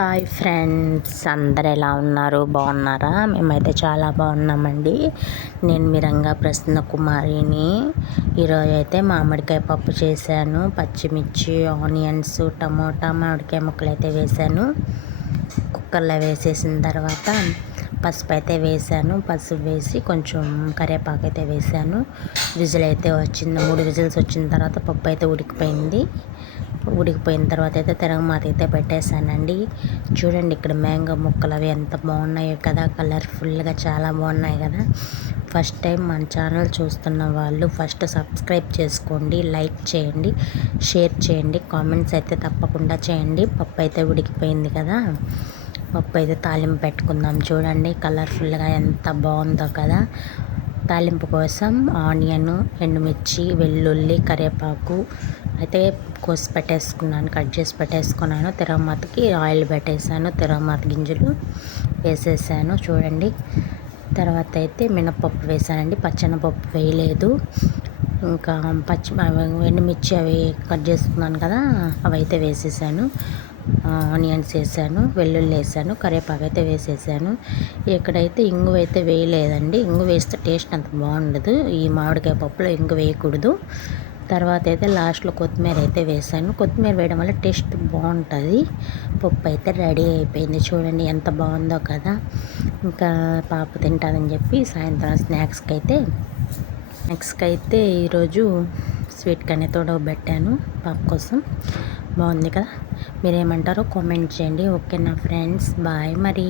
Hi friends, అందరు ఎలా ఉన్నారు? బాగున్నారా? మేమైతే చాలా బాగున్నామండి. నేను మీ రంగా ప్రసన్న కుమారిని. ఈరోజు అయితే మామిడికాయ పప్పు చేశాను. పచ్చిమిర్చి, ఆనియన్స్, టమోటా, మామిడికాయ ముక్కలు అయితే వేసాను. కుక్కర్లో వేసేసిన తర్వాత పసుపు అయితే వేసాను. పసుపు వేసి కొంచెం కరివేపాకు అయితే వేసాను. విజిల్ అయితే వచ్చింది. 3 విజిల్స్ వచ్చిన తర్వాత పప్పు అయితే ఉడికిపోయింది. ఉడికిపోయిన తర్వాత అయితే తిరగమాత అయితే పెట్టేశానండి. చూడండి, ఇక్కడ మ్యాంగో ముక్కలు అవి ఎంత బాగున్నాయో కదా, కలర్ఫుల్గా చాలా బాగున్నాయి కదా. ఫస్ట్ టైం మన ఛానల్ చూస్తున్న వాళ్ళు ఫస్ట్ సబ్స్క్రైబ్ చేసుకోండి, లైక్ చేయండి, షేర్ చేయండి, కామెంట్స్ అయితే తప్పకుండా చేయండి. పప్పు అయితే ఉడికిపోయింది కదా, పప్పు అయితే తాలింపు పెట్టుకుందాం. చూడండి కలర్ఫుల్గా ఎంత బాగుందో కదా. తాలింపు కోసం ఆనియన్, ఎండుమిర్చి, వెల్లుల్లి, కరివేపాకు అయితే కోసి పెట్టేసుకున్నాను, కట్ చేసి పెట్టేసుకున్నాను. తిరగమాతకి ఆయిల్ పెట్టేసాను, తిరగమాత గింజలు వేసేసాను. చూడండి, తర్వాత అయితే మినపప్పు వేసానండి, పచ్చెనపప్పు వేయలేదు. ఇంకా ఎండుమిర్చి అవి కట్ చేసుకున్నాను కదా, అవి అయితే వేసేసాను. ఆనియన్స్ వేసాను, వెల్లుల్లి వేసాను, కరివేపాకు అయితే వేసేసాను. ఇక్కడైతే ఇంగు అయితే వేయలేదండి. ఇంగు వేస్తే టేస్ట్ అంత బాగుండదు. ఈ మామిడికాయ పప్పులో ఇంగు వేయకూడదు. తర్వాత అయితే లాస్ట్లో కొత్తిమీర అయితే వేసాను. కొత్తిమీర వేయడం వల్ల టేస్ట్ బాగుంటుంది. పప్పు అయితే రెడీ అయిపోయింది. చూడండి ఎంత బాగుందో కదా. ఇంకా పాప తింటుందని చెప్పి సాయంత్రం స్నాక్స్కి అయితే ఈరోజు స్వీట్ కనే తోడబెట్టాను పాప కోసం. బాగుంది కదా. మీరేమంటారో కామెంట్ చేయండి. ఓకేనా ఫ్రెండ్స్, బాయ్ మరి.